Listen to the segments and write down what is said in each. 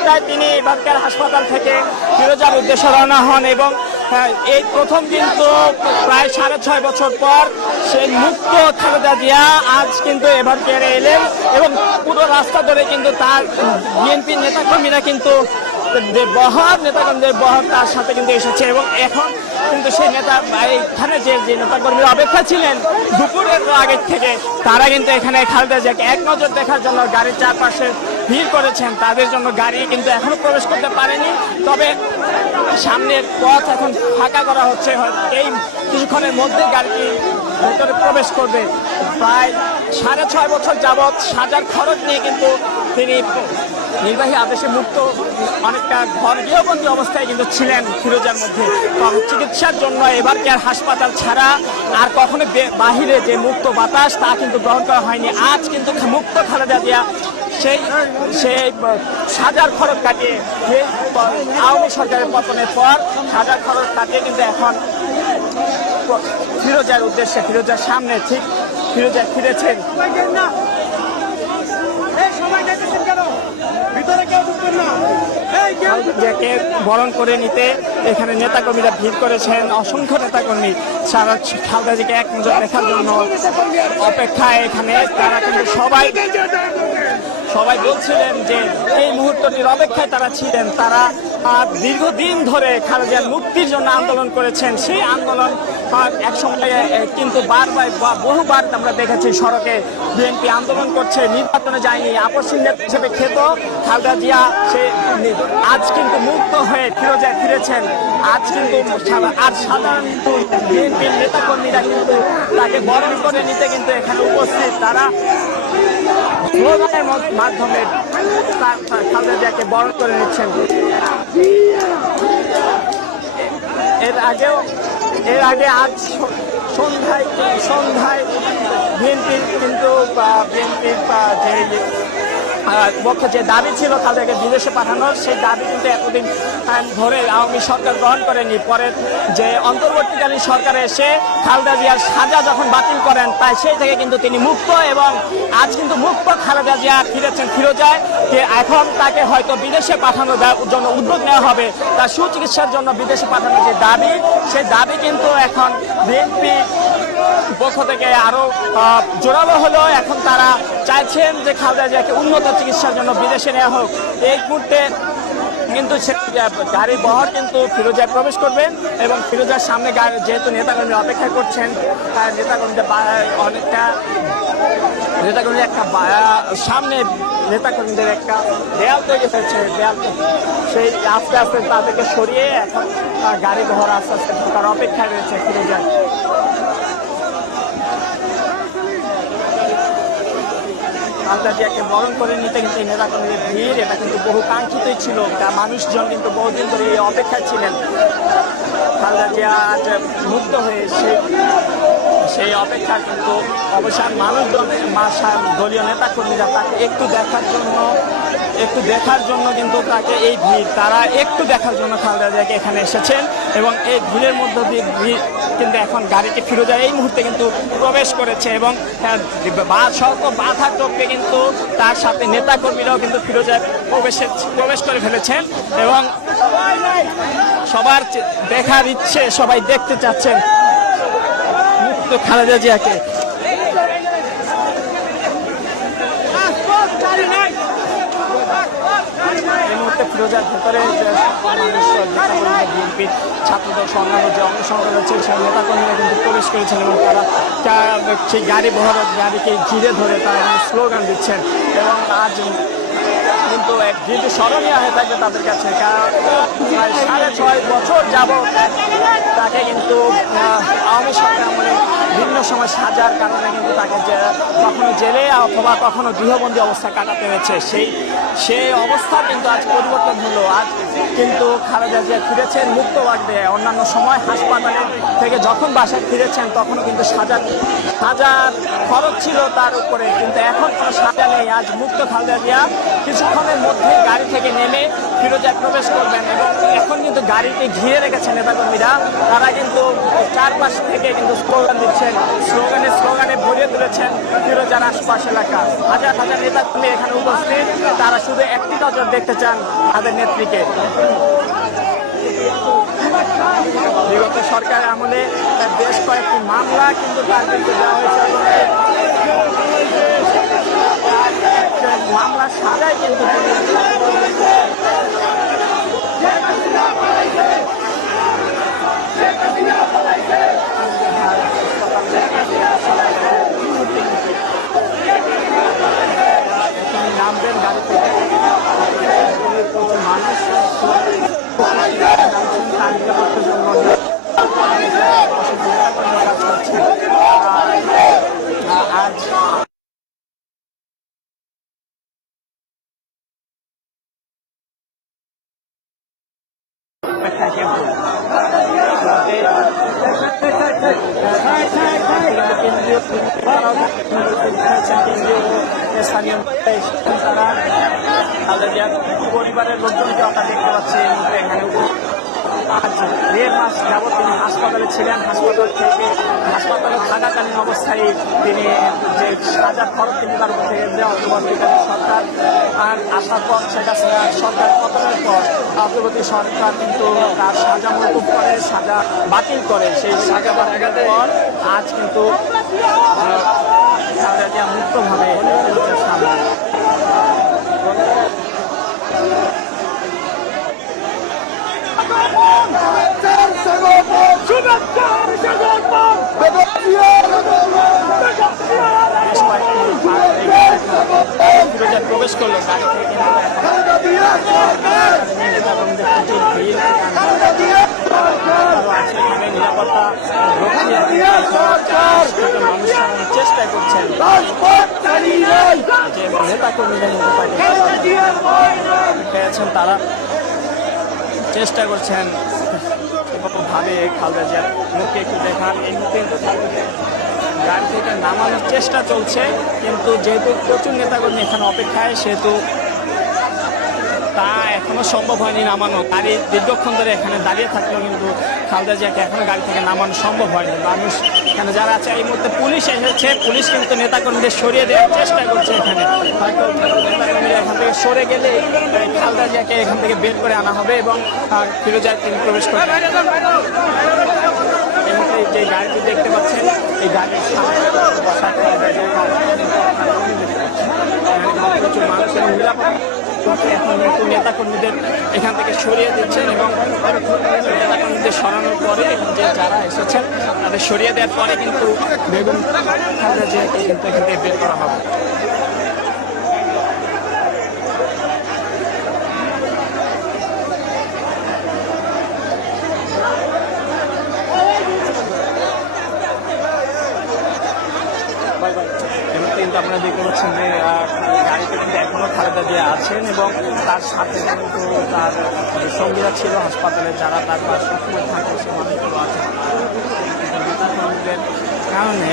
7টায় তিনি এবারকার হাসপাতাল থেকে ফিরোজার উদ্দেশ্যে রওনা হন এবং এই প্রথম কিন্তু প্রায় 6.5 বছর পর সেই মুক্ত খালেদা জিয়া আজ কিন্তু এবারকার এলেন এবং পুরো রাস্তা ধরে কিন্তু তার বিএনপির নেতাকর্মীরা কিন্তু যে নেতাকর্মীদের বহর তার সাথে কিন্তু এসেছে এবং এখন কিন্তু সেই নেতা এখানে যে নেতাকর্মীরা অপেক্ষা ছিলেন দুপুরের আগের থেকে তারা কিন্তু এখানে খালেদা জিয়াকে এক নজর দেখার জন্য গাড়ির চারপাশে ভিড় করেছেন। তাদের জন্য গাড়ি কিন্তু এখনো প্রবেশ করতে পারেনি, তবে সামনের পথ এখন ফাঁকা করা হচ্ছে। এই কিছুক্ষণের মধ্যে গাড়িটি ভেতরে প্রবেশ করবে। প্রায় 6.5 বছর যাবৎ সাজার খরচ নিয়ে কিন্তু তিনি নির্বাহী আদেশে মুক্ত অনেকটা ঘর গৃহবন্দী অবস্থায় কিন্তু ছিলেন ফিরোজার মধ্যে। চিকিৎসার জন্য এবারকার হাসপাতাল ছাড়া আর কখনো বাহিরে যে মুক্ত বাতাস তা কিন্তু গ্রহণ করা হয়নি। আজ কিন্তু মুক্ত খালেদা জিয়া সেই সাজার খরচ কাটিয়ে আওয়ামী সরকারের পতনের পর সাজার খরচ কাটিয়ে কিন্তু এখন ফিরোজার উদ্দেশ্যে ফিরোজার সামনে ঠিক ফিরোজা ফিরেছেন। যাকে বরণ করে নিতে এখানে নেতাকর্মীরা ভিড় করেছেন। অসংখ্য নেতাকর্মী সারা খালেদা জিয়াকে এক নজর দেখার জন্য অপেক্ষায় এখানে তারা কিন্তু সবাই বলছিলেন যে এই মুহূর্তটির অপেক্ষায় তারা ছিলেন। তারা দীর্ঘদিন ধরে খালেদা জিয়ার মুক্তির জন্য আন্দোলন করেছেন। সেই আন্দোলন এক সময় কিন্তু বহুবার আমরা দেখেছি সড়কে বিএনপি আন্দোলন করছে, নির্বাচনে যায়নি, আপসী নেতা হিসেবে খ্যাত খালেদা জিয়া সে আজ কিন্তু মুক্ত হয়ে ফিরোজায় ফিরেছেন। আজ কিন্তু সাধারণ বিএনপির নেতাকর্মীরা কিন্তু তাকে বরণ করে নিতে কিন্তু এখানে উপস্থিত। তারা স্লোগানের মাধ্যমে খালেদা জিয়াকে বরণ করে নিচ্ছেন। এর আগে আজ সন্ধ্যায় বিএনপির কিন্তু যে পক্ষে যে দাবি ছিল খালেদাকে বিদেশে পাঠানোর, সেই দাবি কিন্তু এতদিন ধরে আওয়ামী সরকার গ্রহণ করেনি। পরে যে অন্তর্বর্তীকালীন সরকারে এসে খালেদা জিয়ার সাজা যখন বাতিল করেন তাই সেই থেকে কিন্তু তিনি মুক্ত এবং আজ কিন্তু মুক্ত খালেদা জিয়া ফিরেছেন ফিরোজায়। এখন তাকে হয়তো বিদেশে পাঠানোর জন্য উদ্যোগ নেওয়া হবে, তার সুচিকিৎসার জন্য বিদেশে পাঠানোর যে দাবি, সেই দাবি কিন্তু এখন বিএনপি পক্ষ থেকে আরো জোরালো হলো। এখন তারা চাইছেন যে খালেদা জিয়াকে উন্নত চিকিৎসার জন্য বিদেশে নেওয়া হোক। এই মুহূর্তে কিন্তু গাড়ি বহর কিন্তু ফিরোজায় প্রবেশ করবেন এবং ফিরোজার সামনে যেহেতু নেতাকর্মী অপেক্ষা করছেন, তার নেতাকর্মীদের একটা সামনে নেতাকর্মীদের একটা দেয়াল তৈরি হয়েছে। দেয়াল সেই আস্তে আস্তে তাদেরকে সরিয়ে এখন গাড়ি বহর আস্তে আস্তে ঢোকার অপেক্ষায় রয়েছে ফিরোজায়। খালেদা জিয়াকে বরণ করে নিতে কিন্তু এই নেতাকর্মীদের ভিড়, এটা কিন্তু বহু কাঙ্ক্ষিতই ছিল। মানুষজন কিন্তু বহুদিন ধরে এই অপেক্ষায় ছিলেন খালেদা জিয়া আজ মুক্ত হয়ে সেই অপেক্ষা কিন্তু অবসান। মানুষজন দলীয় নেতাকর্মীরা তাকে একটু দেখার জন্য কিন্তু তাকে এই ভিড়, তারা একটু দেখার জন্য খালেদা জিয়াকে এখানে এসেছেন এবং এই ভিড়ের মধ্য দিয়ে কিন্তু এখন গাড়িটি ফিরোজায় এই মুহূর্তে কিন্তু প্রবেশ করেছে এবং বাধা টপকে কিন্তু তার সাথে নেতাকর্মীরাও কিন্তু ফিরোজায় প্রবেশ করে ফেলেছেন এবং সবার দেখার ইচ্ছে, সবাই দেখতে চাচ্ছেন মুক্ত খালেদা জিয়াকে। এই মুহূর্তে ফিরোজার ভেতরে বিএনপি ছাত্রদল অন্যান্য যে অংশগ্রহণ রয়েছে সেই নেতাকর্মীরা কিন্তু প্রবেশ করেছেন এবং তারা সেই গাড়িকে ঘিরে ধরে তারা স্লোগান দিচ্ছেন এবং আজ কিন্তু কিন্তু স্মরণীয় হয়ে থাকবে তাদের কাছে। কারণ প্রায় 6.5 বছর যাবৎ তাকে কিন্তু আওয়ামী সরকার আমলে ভিন্ন সময় সাজার কারণে কিন্তু তাকে কখনো জেলে অথবা কখনো গৃহবন্দী অবস্থা কাটাতে হয়েছে। সেই অবস্থা কিন্তু আজ পরিবর্তন হলো। আজ কিন্তু খালেদা জিয়া ফিরেছেন মুক্ত বাগদে। অন্যান্য সময় হাসপাতালে থেকে যখন বাসায় ফিরেছেন তখনও কিন্তু সাজার খরচ ছিল তার উপরে, কিন্তু এখন কোনো সাজা নেই। আজ মুক্ত খালেদা জিয়া কিছুক্ষণের মধ্যে গাড়ি থেকে নেমে ফিরোজায় প্রবেশ করবেন এবং এখন কিন্তু গাড়িটি ঘিরে রেখেছেন নেতাকর্মীরা। তারা কিন্তু চারপাশ থেকে কিন্তু স্লোগান দিচ্ছেন, স্লোগানে ভরিয়ে তুলেছেন ফিরোজার আশপাশ এলাকা। হাজার হাজার নেতাকর্মী এখানে উপস্থিত, তারা শুধু একটি নজর দেখতে চান তাদের নেত্রীকে। বিগত সরকারের আমলে বেশ কয়েকটি মামলা কিন্তু তার বিরুদ্ধে দেওয়া হয়েছে এবং মামলা সাজায় কিন্তু নামবেন গাড়িতে মানুষ আজ স্থানীয় তারা পরিবারের লোকজনকে আমরা দেখতে পাচ্ছি এখানে। আজ 1.5 মাস যাবৎ তিনি হাসপাতালে ছিলেন। হাসপাতালে থাকাকালীন অবস্থায় তিনি যে সাজার খরচ তিনি তার উপর থেকে দেওয়া অন্তর্বর্তীকালীন সরকার আর আসার পর সেটা সরকার পতনের পর অন্তর্বর্তী সরকার কিন্তু তার সাজা মকুব করে, সাজা বাতিল করে। সেই সাজা বাতিলের পর আজ কিন্তু মুক্তভাবে সামনে প্রবেশ করলো গাড়ি থেকে নিরাপত্তা চেষ্টা করছেন যে নেতা কর্মীদের পেয়েছেন, তারা চেষ্টা করছেন ভাবে খালেদা জিয়ার মুখকে একটু দেখান। এই মুহূর্তে কিন্তু গাড়ি থেকে নামানোর চেষ্টা চলছে, কিন্তু যেহেতু প্রচুর নেতাকর্মী এখানে অপেক্ষায় সেহেতু তা এখনো সম্ভব হয়নি নামানো। গাড়ি দীর্ঘক্ষণ ধরে এখানে দাঁড়িয়ে থাকলেও কিন্তু খালেদা জিয়াকে এখনো গাড়ি থেকে নামানো সম্ভব হয়নি। মানুষ এখানে যারা আছে, এই মুহূর্তে পুলিশ এসেছে, পুলিশ কিন্তু নেতাকর্মীদের সরিয়ে দেওয়ার চেষ্টা করছে। এখানে হয়তো নেতাকর্মীরা এখান থেকে সরে গেলে খালেদা জিয়াকে এখান থেকে বের করে আনা হবে এবং ফিরোজায় তিনি প্রবেশ করবেন। এই মুহূর্তে যে গাড়িটি দেখতে পাচ্ছেন, এই গাড়ির সামনে প্রচুর মানুষের নিরাপত্তা এখন কিন্তু নেতাকর্মীদের এখান থেকে সরিয়ে দিচ্ছেন এবং নেতাকর্মীদের সরানোর পরে যে যারা এসেছেন তাদের সরিয়ে দেওয়ার পরে কিন্তু বেগম খালেদা জিয়াকে কিন্তু এখান থেকে বের করা হবে। কিন্তু আপনারা দেখতে পাচ্ছেন যে গাড়িতে কিন্তু এখনো খালেদা জিয়া আছেন এবং তার সাথে কিন্তু তার সঙ্গীরা ছিল হাসপাতালে, যারা তার পাশে সবসময় থাকে সে মানুষগুলো আছে। নেতাকর্মীদের কারণে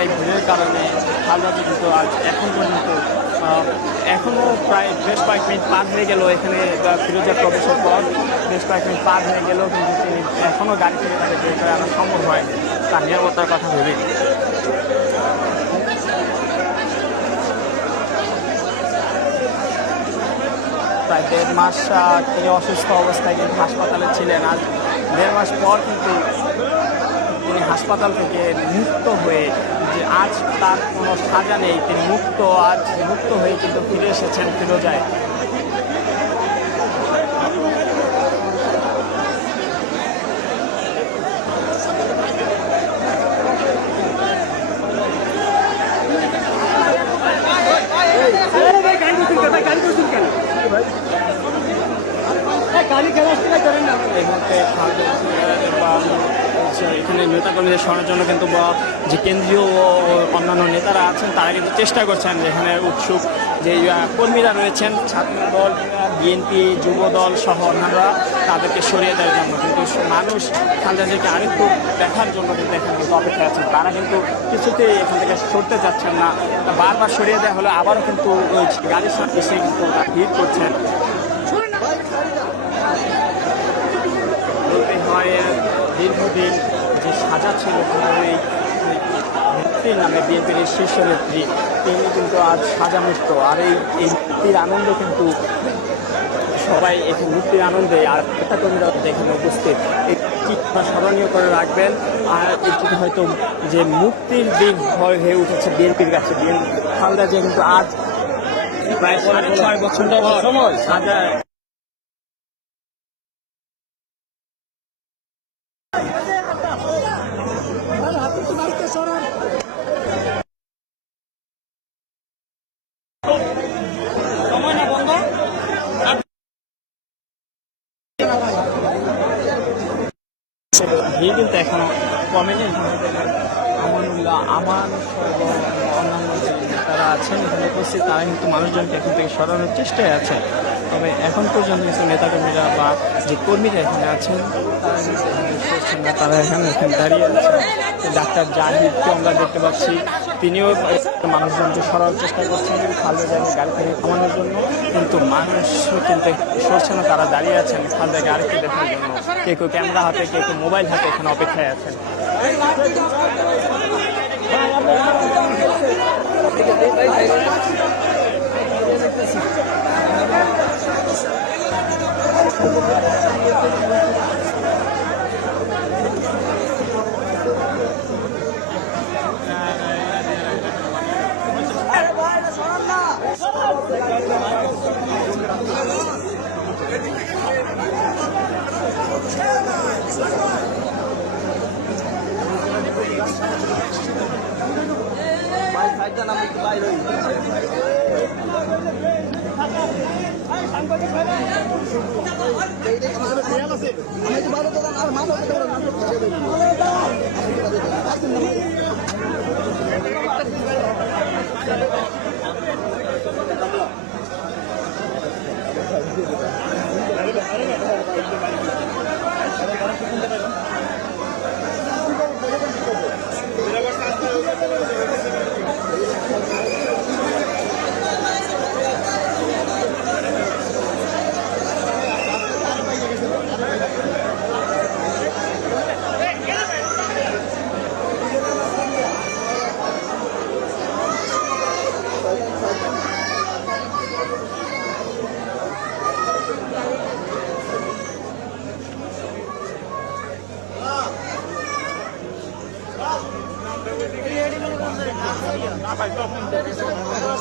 এই ভিড়ের কারণে খালেদা জিয়া কিন্তু আজ এখন পর্যন্ত এখনও প্রায় বেশ কয়েক মিনিট পার হয়ে গেল। এখানে ফিরোজা প্রবেশের পর বেশ কয়েক মিনিট পার হয়ে গেল, কিন্তু তিনি এখনও গাড়ি থেকে তাকে বের করে আনা সম্ভব হয়নি তার নিরাপত্তার কথা ভেবে। প্রায় 1.5 মাস তিনি অসুস্থ অবস্থায় কিন্তু হাসপাতালে ছিলেন। আজ 1.5 মাস পর কিন্তু তিনি হাসপাতাল থেকে মুক্ত হয়ে, যে আজ তার কোনো সাজা নেই, তিনি আজ মুক্ত হয়ে কিন্তু ফিরে এসেছেন ফিরোজায়। এখানে নেতাকর্মীদের সরানোর জন্য কিন্তু যে কেন্দ্রীয় ও অন্যান্য নেতারা আছেন তারা কিন্তু চেষ্টা করছেন, যেখানে উৎসুক যে কর্মীরা রয়েছেন ছাত্র দল, বিএনপি, যুব দল সহ অন্যান্যরা তাদেরকে সরিয়ে দেওয়ার জন্য। কিন্তু মানুষ খালেদা জিয়াকে আরেকটু দেখার জন্য কিন্তু এখানে কিন্তু অপেক্ষা আছেন, তারা কিন্তু কিছুতেই এখান থেকে সরতে যাচ্ছেন না। বারবার সরিয়ে দেওয়া হলে আবারও কিন্তু ওই গাড়ির সাথে এসে কিন্তু ভিড় করছেন। ছয়ের দীর্ঘদিন যে সাজা ছিল এই নেত্রীর নামে, বিএনপির শীর্ষ নেত্রী, তিনি কিন্তু আজ সাজামুক্ত। আর এই মুক্তির আনন্দ কিন্তু সবাই এখানে মুক্তির আনন্দে, আর নেতাকর্মীরা এখানে উপস্থিত, এই চিত্রটা স্মরণীয় করে রাখবেন। আর এটি হয়তো যে মুক্তির দিন হয়ে উঠেছে বিএনপির কাছে। খালেদা জিয়া কিন্তু আজ প্রায় 6.5 বছর সময় সাজা ভিড় কিন্তু এখনো কমেনি। আমানুল্লাহ, আমান সহ অন্যান্য যে নেতারা আছেন এখানে উপস্থিত, তারা কিন্তু মানুষজনকে এখান থেকে সরানোর চেষ্টায় আছে। তবে এখন পর্যন্ত কিছু নেতাকর্মীরা বা যে কর্মীরা এখানে আছেন তারা কিন্তু এখানে সরছেন না, তারা এখানে দাঁড়িয়ে আছেন। ডাক্তার জাহিদকে আমরা দেখতে পাচ্ছি, তিনিও মানুষজনকে সরানোর চেষ্টা করছেন খালেদা জিয়াকে গাড়ি থেকে থামানোর জন্য, কিন্তু মানুষ কিন্তু সরছে না, তারা দাঁড়িয়ে আছেন খালেদা গাড়িকে দেখার জন্য। কেউ কেউ ক্যামেরা হাতে, কেউ কেউ মোবাইল হাতে এখানে অপেক্ষায় আছেন।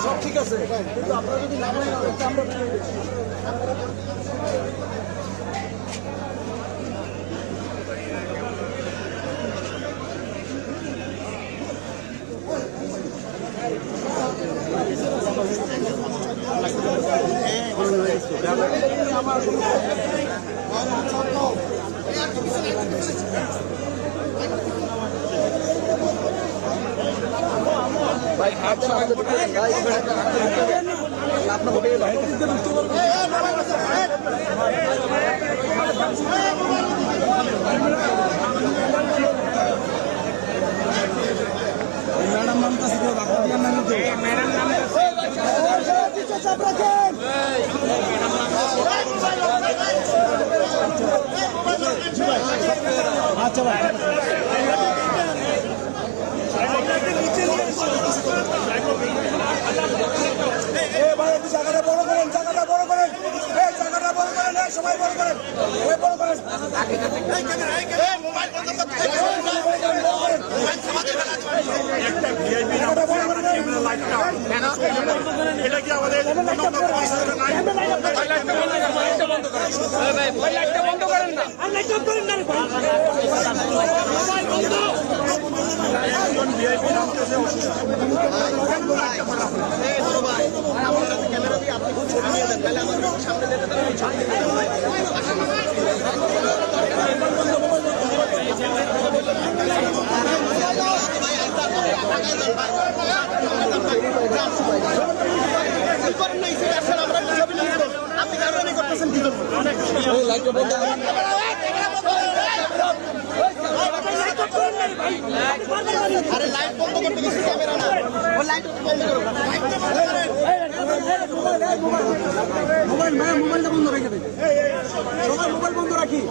সব ঠিক আছে, কিন্তু আপনারা যদি না বলেন আমরা ভাই হাত ম্যাডাম নাম কাছে ম্যাডাম নাম আচ্ছা ভাই জায়গাটা বড় করেন, জায়গাটা বড় করেন, জায়গাটা বড় করেন, সবাই বড় করেন, বড় করেন। এটা কি আমাদের বন্ধ করেন না, ক্যামেরা দিয়ে আপনি ছবি নিয়ে দেন, তাহলে আমার সামনে যেতে আপনি কারণে করতেছেন কি জন্য? আরে লাইট বন্ধ করতে গেছি, ক্যামেরা না, ও লাইট বন্ধ করো, মোবাইলটা বন্ধ রেখে দিন, সবাই মোবাইল বন্ধ রাখি।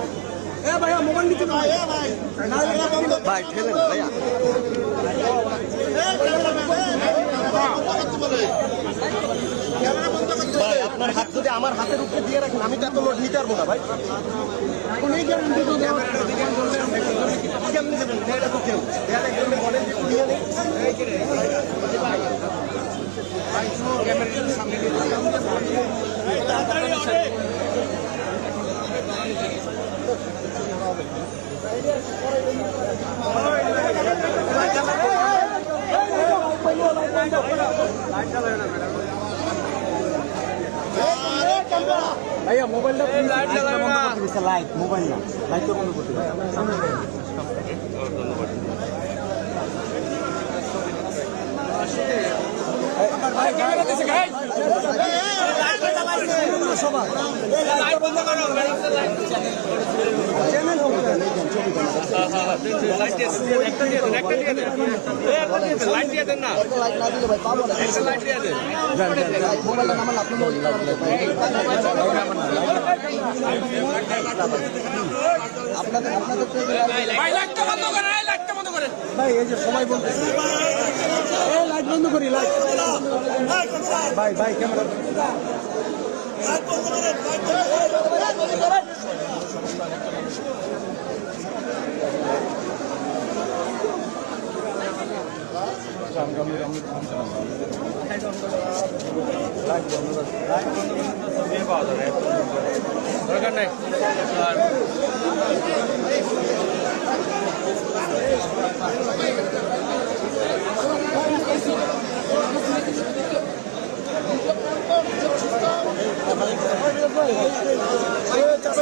ভাইয়া মোবাইল নিতে ভাই ভাই ঠেলেন ভাইয়া ভাই আপনার হাত যদি আমার হাতের উপরে দিয়ে রাখেন আমি তো এত লোড নিতে পারবো না ভাই এখন এই গ্যারান্টি তো দেওয়া কেমনি দেবেন এটা তো কেউ বলেন যে নিয়ে নেই ক্যামেরার সামনে ভাইয়া মোবাইলটা লাইট মোবাইল না লাইট তো বন্ধ করতে ভাই এই যে সবাই বলতেছে লাইট বন্ধ করি লাইট ভাই ভাই ক্যামেরা দরকার নাই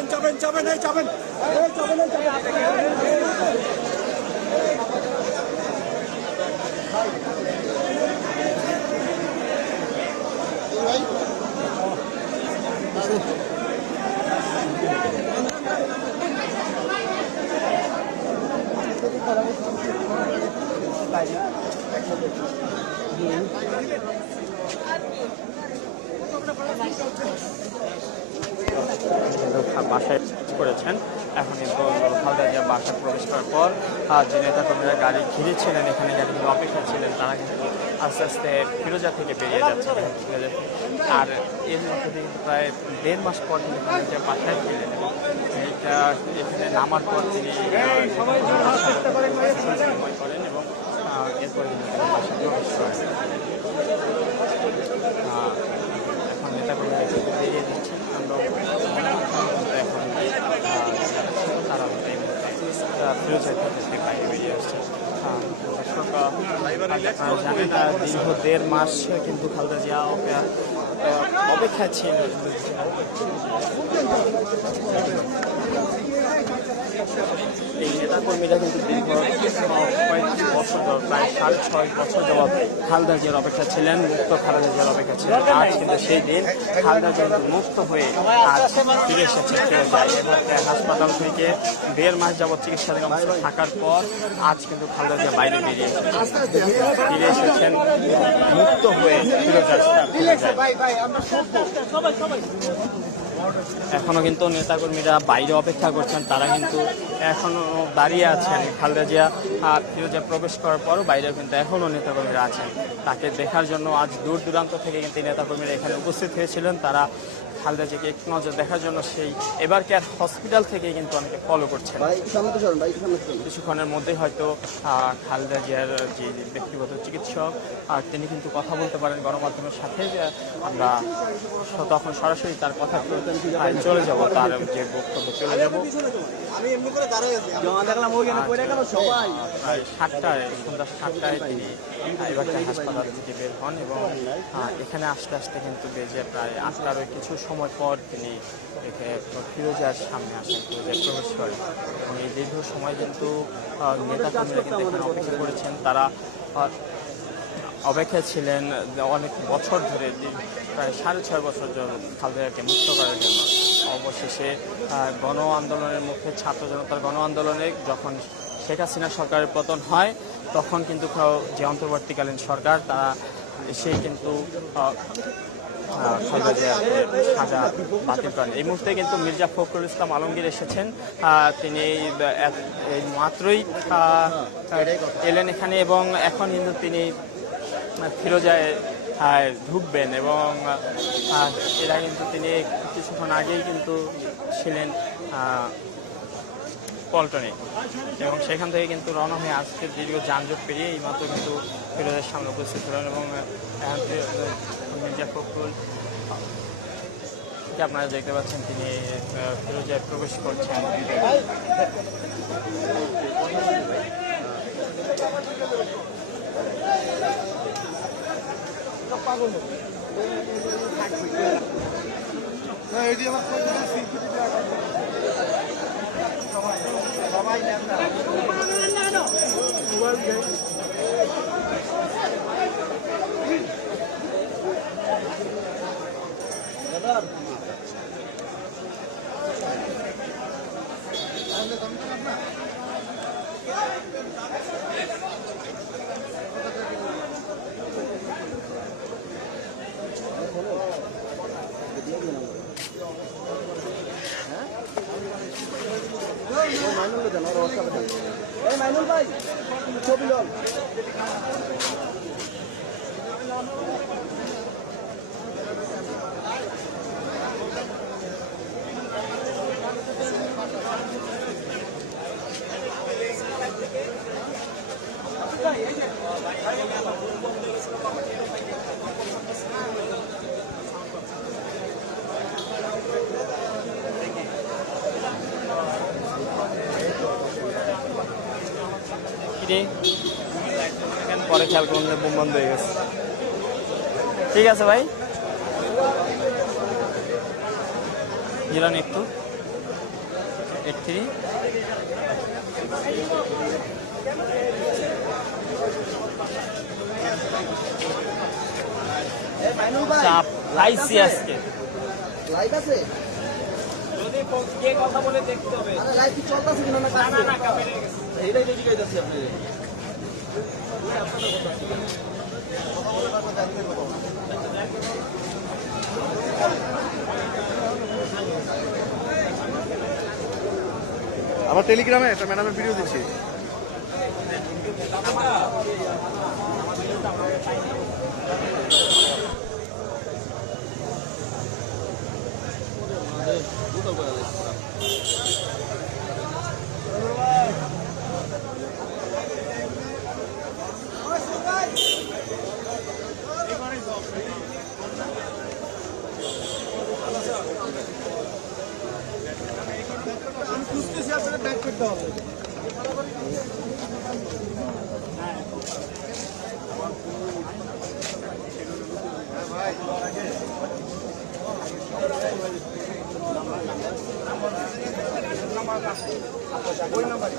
চাবেন চাবেন এই চাবেন এই চাবেন এই বাসায় করেছেন এখন কিন্তু খালেদা জিয়া বাসায় প্রবেশ করার পর যে নেতাকর্মীরা গাড়ি ঘিরেছিলেন এখানে গাড়িগুলো অপেক্ষা ছিলেন তারা কিন্তু আস্তে আস্তে ফিরোজা থেকে বেরিয়ে যাচ্ছে আর এর মধ্যে কিন্তু প্রায় 1.5 মাস পর কিন্তু খালেদা জিয়া বাসায় ফিরলেন এবং এইটা এখানে নামার পর তিনি করেন এবং এরপরে কিন্তু বাসায় প্রবেশ করেন এখন নেতাকর্মীরা বেরিয়ে দিচ্ছেন আমরা এখন তারা ফিরোজা থেকে বাইরে বেরিয়ে আসছে জানেন দীর্ঘ 1.5 মাস কিন্তু খালেদা জিয়া অপেক্ষা ছিল এই নেতাকর্মীরা কিন্তু দীর্ঘ কয়েকটি বছর প্রায় 6.5 বছর যাবৎ খালেদা জিয়ার অপেক্ষা ছিলেন মুক্ত খালেদা জিয়ার অপেক্ষা ছিলেন আজ কিন্তু সেই দিন খালেদা জিয়া কিন্তু মুক্ত হয়ে আজ ফিরে এসেছে হাসপাতাল থেকে 1.5 মাস যাবৎ চিকিৎসাধীন অবস্থায় থাকার পর আজ কিন্তু খালেদা জিয়া বাইরে ফিরে এসেছেন মুক্ত হয়ে এখনো কিন্তু নেতাকর্মীরা বাইরে অপেক্ষা করছেন তারা কিন্তু এখনো দাঁড়িয়ে আছেন খালেদা জিয়া ফিরোজা প্রবেশ করার পরও বাইরে কিন্তু এখনো নেতাকর্মীরা আছেন তাকে দেখার জন্য আজ দূর দূরান্ত থেকে কিন্তু নেতাকর্মীরা এখানে উপস্থিত হয়েছিলেন তারা খালেদা জিয়াকে একটু নজর দেখার জন্য সেই এবার কেয়ার হসপিটাল থেকে কিন্তু অনেকে ফলো করছেন কিছুক্ষণের মধ্যেই হয়তো খালেদা জিয়ার যে ব্যক্তিগত চিকিৎসক তিনি কিন্তু কথা বলতে পারেন গণমাধ্যমের সাথে আমরা তখন সরাসরি তার কথা চলে যাব তার যে বক্তব্য চলে যাব প্রায় 7টায় সন্ধ্যা 7টায় তিনি এবার হাসপাতাল থেকে বের হন এবং এখানে আসতে আসতে কিন্তু বেজে প্রায় 8টার কিছু সময় পর তিনি ফিরোজার সামনে আসেন ফিরোজায় প্রবেশ করেন এবং এই দীর্ঘ সময় কিন্তু নেতাকর্মীরা কিন্তু এখানে অপেক্ষা করেছেন তারা অপেক্ষায় ছিলেন অনেক বছর ধরে প্রায় 6.5 বছর খালেদাকে মুক্ত করার জন্য অবশেষে গণ আন্দোলনের মুখে ছাত্র জনতার গণ আন্দোলনে যখন শেখ হাসিনা সরকারের পতন হয় তখন কিন্তু যে অন্তর্বর্তীকালীন সরকার তারা সেই কিন্তু খালেদা জিয়ার সাজা বাতিল করেন। এই মুহূর্তে কিন্তু মির্জা ফখরুল ইসলাম আলমগীর এসেছেন, তিনি এই মাত্রই এলেন এখানে এবং এখন কিন্তু তিনি ফিরোজায় ঢুকবেন এবং এরা কিন্তু তিনি কিছুক্ষণ আগেই কিন্তু ছিলেন পল্টনে এবং সেখান থেকে কিন্তু রওনা হয়ে আজকে দীর্ঘ যানজট পেরিয়ে এই মাত্র কিন্তু ফিরোজের সামনে উপস্থিত হলেন এবং মির্জা ফখরুল আপনারা দেখতে পাচ্ছেন তিনি ফিরোজায় প্রবেশ করছেন। মাইনুল ভাই ছবি লোন পরে খেয়াল করুন বুম বন্ধ হয়ে গেছে। ঠিক আছে ভাই, জিরান একটু 83 চাপ লাইসি আজকে লাইভ আছে, যদি কে কথা বলে দেখতে হবে। আরে লাইভ কি চলতেছে কিনা না না না কাপে গেছে এইটাই তো জিজ্ঞাসা আপনি আমার টেলিগ্রামে একটা ম্যাডামের ভিডিও দিচ্ছি। ওই নাম্বার